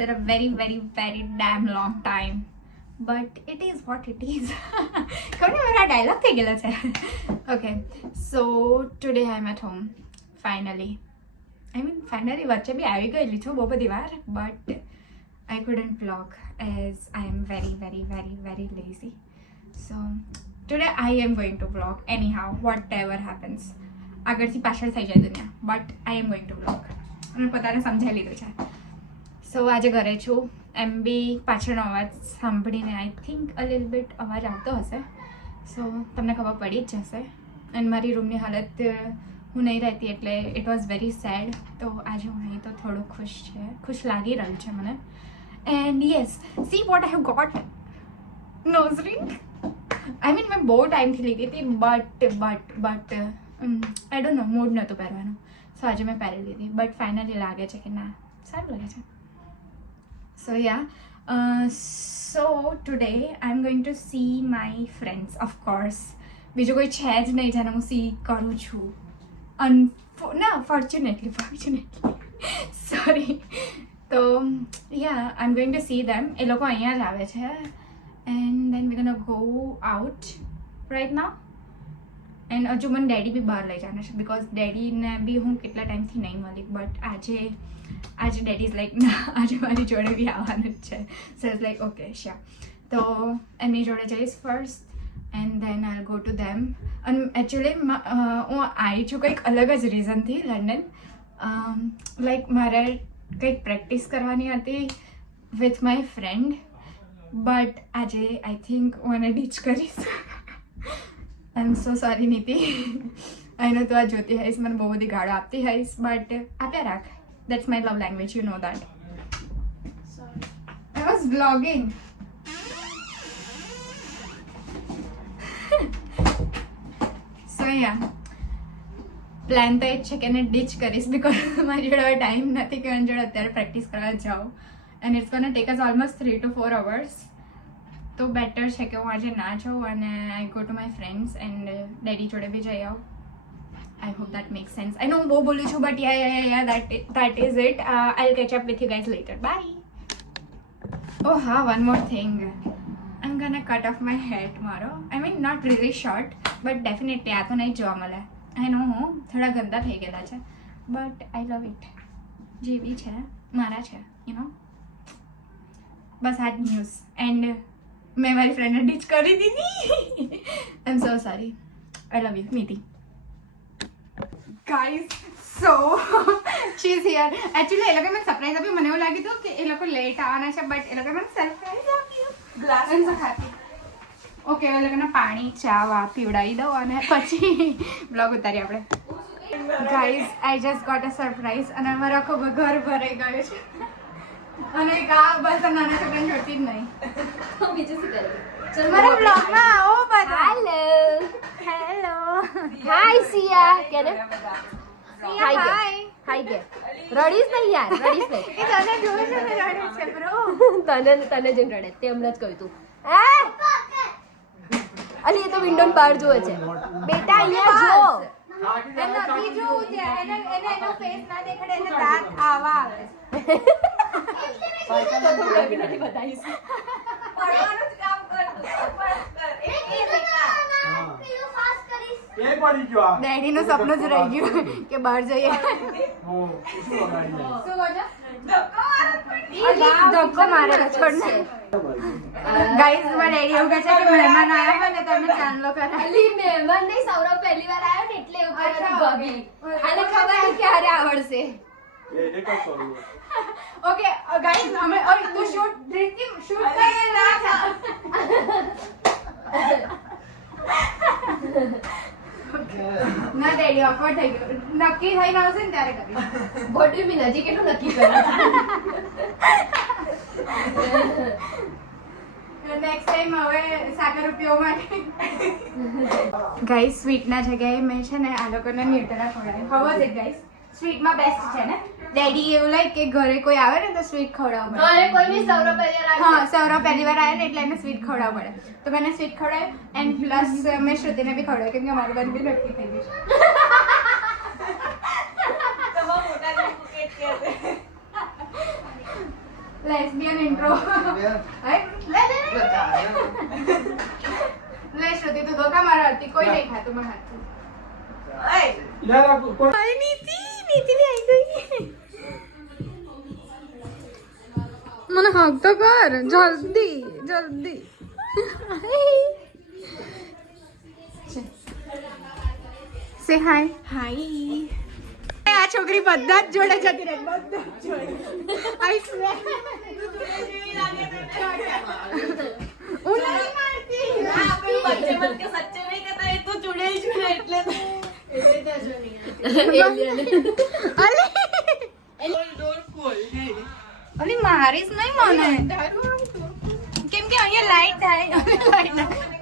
after a very damn long time. But it is what it is. ખબર નહીં મારા dialog થઈ ગયેલો છે. Okay, so today I'm at home. Finally વચ્ચે બી આવી ગયેલી છું બહુ બધી વાર, but I couldn't vlog as I am very lazy. So today I am going to vlog anyhow, whatever happens. આગળથી પાછળ થઈ જાય દુનિયા, but I am going to vlog. અને પોતાને સમજાવી લીધું છે. સો આજે ઘરે છું. એમ બી પાછળનો અવાજ સાંભળીને I think a little bit અવાજ આવતો હશે, સો તમને ખબર પડી જ જશે. અને મારી રૂમની હાલત હું નહીં રહેતી એટલે ઇટ વોઝ વેરી સેડ. તો આજે હું અહીં તો થોડું ખુશ લાગી રહ્યું છે મને. And yes, see what I have got nose ring. I mean મેં બહુ ટાઈમથી લીધી હતી, but I don't know, mood નહોતું પહેરવાનું. સો આજે મેં પહેરી લીધી, બટ ફાઇનલી લાગે છે કે ના સારું લાગે છે. So yeah, so today I'm going to see my friends, of course. બીજું કોઈ છે જ નહીં જેને હું સી કરું છું. Fortunately. Sorry. તો yeah, I'm going to see them. એ લોકો અહીંયા જ આવે છે. And then we're gonna go out right now. And હજુ મને ડેડી બી બહાર લઈ જવાના છે, બિકોઝ ડેડીને બી હું કેટલા ટાઈમથી નહીં મળી, બટ આજે ડેડી ઇઝ લાઈક ના, આજે મારી જોડે બી આવવાનું જ છે. So is like okay sure. તો એમની જોડે જઈશ first and then I go to them. અને એકચ્યુઅલી હું આવી છું કંઈક અલગ જ રીઝનથી લંડન. લાઈક મારે કંઈક પ્રેક્ટિસ કરવાની હતી વિથ માય ફ્રેન્ડ, બટ આજે આઈ થિંક હું એને ડીચ કરીશ. આઈ એમ સો સોરી નીતિ. આઈનો તો આ જોતી હઈશ, મને બહુ બધી ગાળો આપતી હઈશ, બટ આપ્યા રાખ. That's my love language, you know that. Sorry. I was vlogging. So yeah. Plan તો એ જ છે કે એને ડીચ કરીશ, બિકોઝ મારી જોડે હવે ટાઈમ નથી કે મારી જોડે અત્યારે પ્રેક્ટિસ કરવા જાઉં. And it's gonna take us almost 3 to 4 hours. તો બેટર છે કે હું આજે ના જાઉં અને I go to my friends and daddy જોડે બી જઈ આવું. I hope that makes sense. I know I'm bold, but yeah, that is it. I'll catch up with you guys later. Bye. Oh, one more thing. I'm gonna cut off my hair tomorrow. I mean, not really short, but definitely આ તો નહીં જોવા મળે. I know થોડા ગંદા થઈ ગયેલા છે, but I love it. જેવી છે મારા છે, you know. બસ આ જ ન્યૂઝ. એન્ડ મેં મારી ફ્રેન્ડને ડીચ કરી દીધી. I'm so sorry. I love you, Niti. Guys, so she's here. Actually એ લોકો મને સરપ્રાઈઝ આપ્યું. મને એવું લાગ્યું હતું કે એ લોકો લેટ આવવાના છે, બટ એ લોકો મને સરપ્રાઈઝ આપ્યું. Glass and so happy. Okay, એ લોકોને પાણી ચા પીવડાવી દઉં અને પછી બ્લોગ ઉતારીએ આપણે. Guys, I just got a surprise અને અમારો આખો ઘર ભરાઈ ગયો છે. અને બસ નાના છોકરાને છોડતી જ નહીં. બીજું શું કરે? મારા બ્લોગમાં આવો બધા. હેલો. હાય સિયા કેને હાય હાય કે રડીશ નહીં યાર, રડીશ નહીં. એ તને જોઈ છે ને રડે છે બ્રો. તને જઈને રડે તે હમણાં જ કહ્યું તું. અલી એ તો વિન્ડોની બહાર જોવે છે. બેટા અહીંયા જો. એ નથી જોવું છે. એને એનો ફેસ ના દેખાડે, એને દાંત આવા આવે. તો તું નવી નથી બતાવીશ. પડવાનું જ કામ કરતું. ડેડી નું સપનું જ રહી ગયું કે બહાર જઈએ. ધક્કો મારેલો છોડ ને. ગાઈઝ માં ડેડી એવું કહે છે કે મહેમાન આવ્યા હોય ને તમે ચાંદલો કરાય. અલી મહેમાન નહીં, સૌરભ પહેલી વાર આવ્યો ને એટલે એવું કરે ભાભી. આને ખબર નહીં ક્યારે આવડશે. ઓકે ગાઈઝ, અમે તું શૂટ ડ્રિંકિંગ શૂટ કરીએ ના. ના ડેડી ઓકવર્ડ થઈ ગયું. નક્કી થઈને આવશે ને ત્યારે કરી. What you mean? હજી કેટલું નક્કી કર્યું? નેક્સ્ટ ટાઈમ હવે સાકર રૂપિયો માટે. ગાઈસ, સ્વીટના જગ્યાએ મેં છે ને આ લોકોને ન્યુટેલા ખવડાવ્યું. ખબર છે ગાઈસ, સ્વીટમાં બેસ્ટ છે ને. ડેડી એવું લાઈક કે ઘરે કોઈ આવે ને તો સ્વીટ ખવડાવવું પડે. ઘરે કોઈ નહીં, સૌરભ પહેલી વાર હા, સૌરભ પહેલી વાર આવે ને એટલે એને સ્વીટ ખવડાવવું પડે. તો મેં એને સ્વીટ ખવડાવ્યું એન્ડ પ્લસ મેં શ્રુતિને બી ખવડાવ્યું કેમ કે મારું બંધ બી નક્કી થઈ ગયું છે. લેસ્બિયન ઇન્ટ્રો લે શ્રુતિ તું ધોકા મારા હતી કોઈ નહીં ખાતું મારા હાથથી નીતિ ની આવી ગઈ મને હક તો કર જલ્દી જલ્દી સે હાય હાય આ છોકરી બધા જ જોડે જતી રહે બધા જ જોડે આઈ સ્વેર હું નહીં મારતી આપણે બચ્ચે મત કે સચ્ચે નહીં કહેતા એ તો જોડે જ છે એટલે તો જો નહીં અલે ડોર ખોલ અલી મારીશ નહીં મને કેમ કે અહીંયા લાઈટ થાય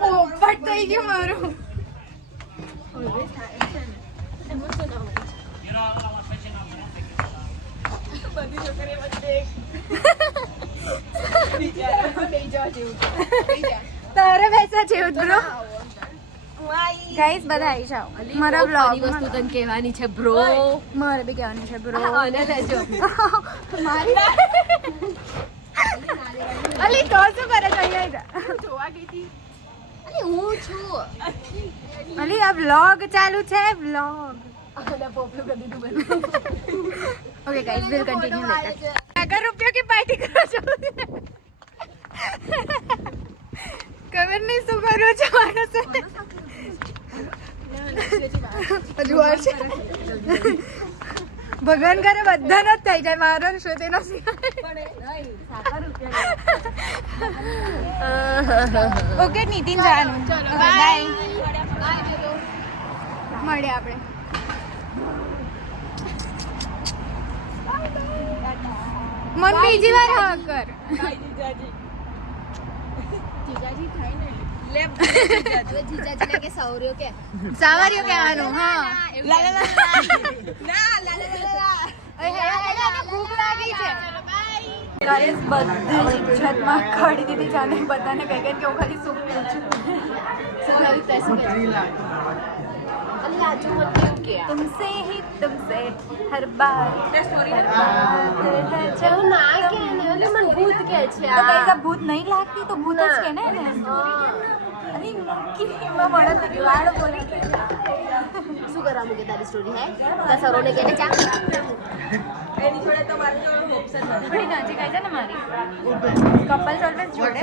પોપટ થઈ ગયું મારું તારે બેસા જેવું બ્રો ગાઈસ બધા આવી જાઓ મારા બ્લોગ વસ્તુ તને કહેવાની છે બ્રો મારે બી કહેવાનું છે બ્રો અને લેજો મારી અલી તો શું કરે અહીંયા જોવા ગઈ હતી અરે હું છું અલી આ વ્લોગ ચાલુ છે વ્લોગ અને પોપલું કરી દીધું બંધ okay guys will continue later अगर रुपयों की पार्टी करो છો ખબર નહીં શું કરો છો માણસ હજુ વાર છે ભગવાન કરે બધાનો જ થઈ જાય મારો ને શું તેનો ઓકે નીતિન જવાનું બાય મળીએ આપણે મન બીજી વાર હા કર જીજાજી થાય ને લે જીજાજી કે સૌર્યો કે સાવરિયો કહેવાનું હા લા લા લા ના લા લા ભૂખ લાગી છે ગાઈસ બધી જ ઇજ્જતમાં કાઢી દીધી જાને બધાને કહી કે હું ખાલી સૂપ પીઉં છું અલી આજુ મત કેવું કે तुमसे ही तुमसे हर बार એવું ના કે ને એટલે મને ભૂત કે છે તો કઈ ભૂત નહીં લાગતી તો ભૂત જ કે ને એને અરે મુકી માં મળત વાળ બોલી શું કરવા મૂકે તારી સ્ટોરી હે તારા સરોને કેને ચા એની જોડે તો મારી જોડે ઓપ્શન નથી થોડી નજીક આવી જા ને મારી કપલ સર્વિસ જોડે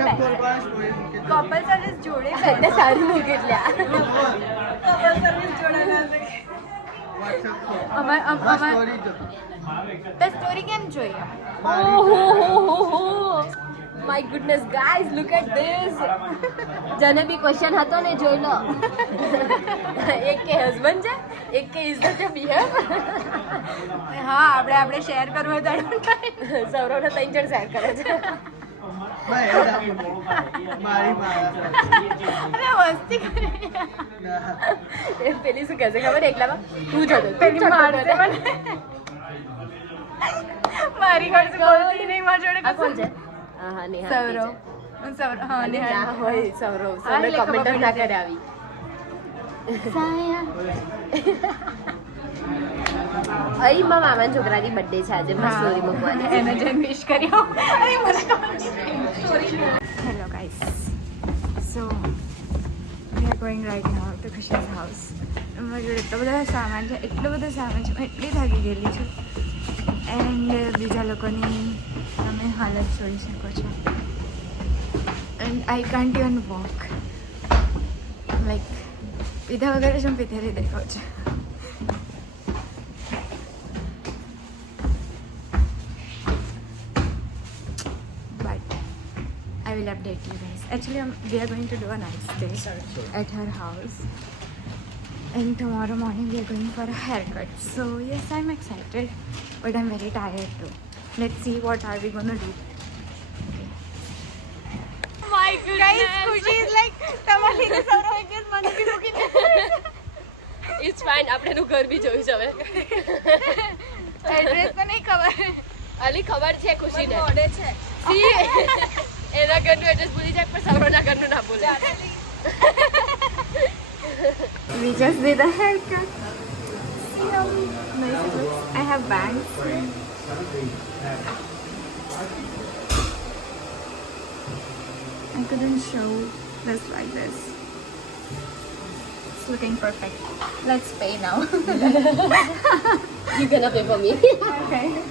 કપલ સર્વિસ જોડે એટલે સારી મૂકે એટલે કપલ સર્વિસ જોડે અમાર સ્ટોરી કેમ જોઈએ my goodness guys look at this જને બી ક્વેશ્ચન હતો ને જોઈ લો એક કે હસબન્ડ છે એક કે ઇઝ ધ બિહેવ હા આપણે શેર કરવું હોય તો સૌરવને 3 જણ શેર કરે છે મસ્તી કરે એ પેલી શું કહેશે ખબર એકલામાં તું જતો પેલી મારશે મને મારી ઘર બોલતી નહીં મારી જોડે આ કોણ છે હા નેહા સૌરવ સૌરવ હા નેહા ના હોય સૌરવ સૌરવ કમેન્ટ જ ના કરે આવી અહીં મારા મામાના છોકરાની બર્થડે છે આજે મસ્ત સ્ટોરી મૂકવાની એને જઈને વિશ કર્યો અરે મને hello guys so we are going right now to Khushi's house મારી જોડે એટલો બધો સામાન છે એટલો બધો સામાન છે હું એટલી થાકી ગયેલી છું એન્ડ બીજા લોકોની તમે હાલત જોઈ શકો છો and I can't even walk like પીધા વગર જ હું પીધેલી દેખાઉં છું I will update you guys. Actually, we are going to do a nice day at her house. And tomorrow morning we are going for a haircut. So yes, I'm excited, but I'm very tired too. Let's see what are we gonna do. Okay. My goodness. Guys, Khushi is like, તમારી ને સૌરવ એક દિવસ મને બી મૂકી દે. It's fine આપણે નું ઘર બી જોઈ જવે એડ્રેસ તો નહીં ખબર. અલી ખબર છે ખુશીને મોડે છે. એના ઘરનું એડ્રેસ ભૂલી જાય પણ સૌરવના ઘરનું ના ભૂલે We just did a haircut. I have bangs. I couldn't show this like this. It's looking perfect. Let's pay now. You gonna pay for me? Okay.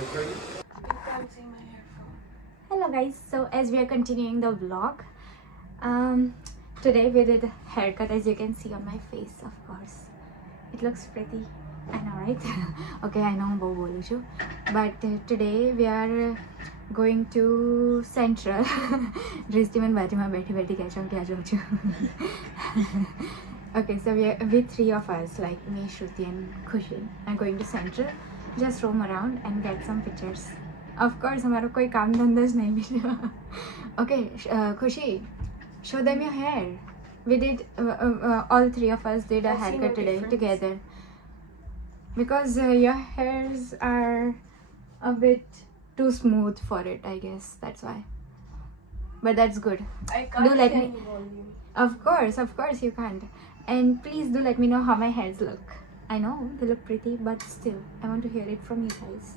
Hello guys, so as we are continuing the vlog, today we did a haircut, as you can see on my face, of course. It looks pretty, I know, right? Okay, I know I'm bolu chu, but today we are going to Central. Dristiman bathroom mein बैठी बैठी कह क्या जाऊँ chu. Okay, so we three of us, like me, Shruti and Khushi, are going to Central, just roam around and get some pictures. Of course, हमारा कोई काम धंधा नहीं भी. Okay, Khushi, show them your hair. We did, all three of us did a haircut today together. Because your hairs are a bit too smooth for it, I guess. That's why. But that's good. I Do let me. Of course, you can't. And please do let me know how my hairs look. I know they look pretty, but still, I want to hear it from you guys.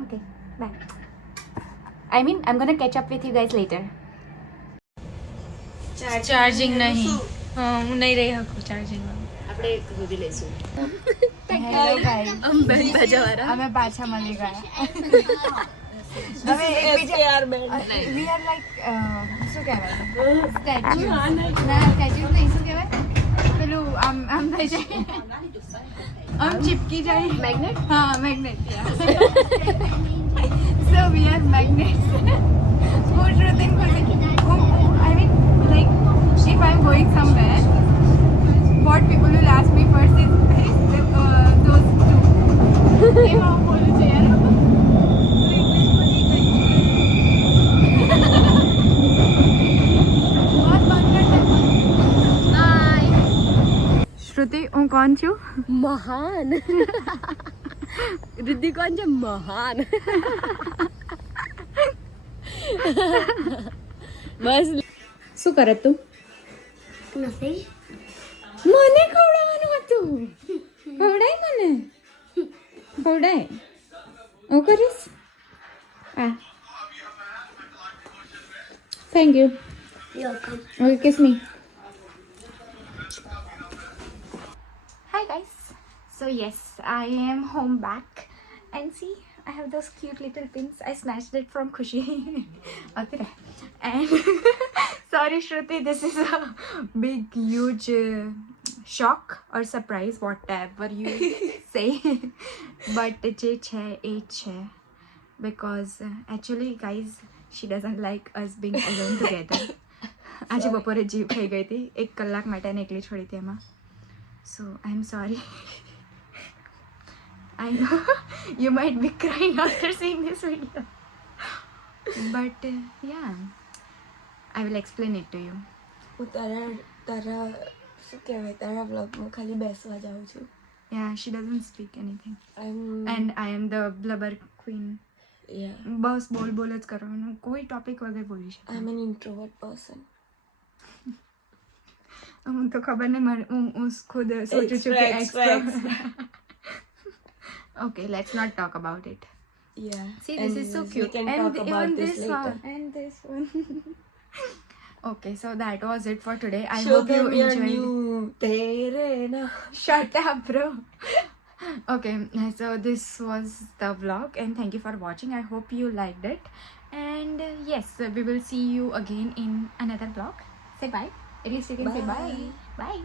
Okay, bye. I mean, I'm gonna catch up with you guys later. Charging નહીં હું નહીં રહી શકું ચાર્જિંગમાં આપણે એક સુધી લઈશું. Hello guys. અમે પાછા મળી ગયા. હવે એકબીજા we are like શું કહેવાય સ્ટેચ્યુ ના સ્ટેચ્યુ નહીં શું કહેવાય પેલું આમ થઈ જાય આમ ચીપકી જાય Magnet? હા magnet so we are magnets. હું શ્રુતિ I mean like if I'm going somewhere what people will ask me first is those two. એ હું બોલું છું યાર. શ્રુતિ હું કોણ છું? મહાન. રિદ્ધિ કોણ છે? મહાન. બસ શું કરે તું? નથી. મને ખવડાવવાનું હતું. ખવડાય મને. ખવડાય. હું કરીશ. આ. Thank you. Okay, kiss me. Hi guys. So yes, I am home back. And see, I have those cute little pins. I snatched it from Khushi. Okay. And sorry Shruti, this is a big huge shock or surprise, whatever you say. But જે છે એ છે. Because actually guys, she doesn't like us being alone together. આજે બપોરે જીવ થઈ ગઈ હતી 1 કલાક માટે એને એકલી છોડી હતી એમાં. So I'm sorry. I know you might be crying after seeing this video. But yeah, I will explain it to you. હું તારા શું કહેવાય તારા વ્લોગમાં ખાલી બેસવા જાઉં છું. Yeah, she doesn't speak anything. I'm And I am the blubber queen. yeah, બસ બોલ જ કરવાનું, કોઈ ટોપિક વગર બોલી શકે. I'm an introvert person. હું તો ખબર નહીં હું ખુદ સોચું છું કે Okay, let's not talk about it. Yeah. See, this is so cute. We can And talk about even this later. one and this one. Okay, so that was it for today. I Show hope you them your enjoyed. new tere na. Shut up, bro. Okay, so this was the vlog and thank you for watching. I hope you liked it. And yes, we will see you again in another vlog. Say bye. At least you can say bye. Bye. Bye.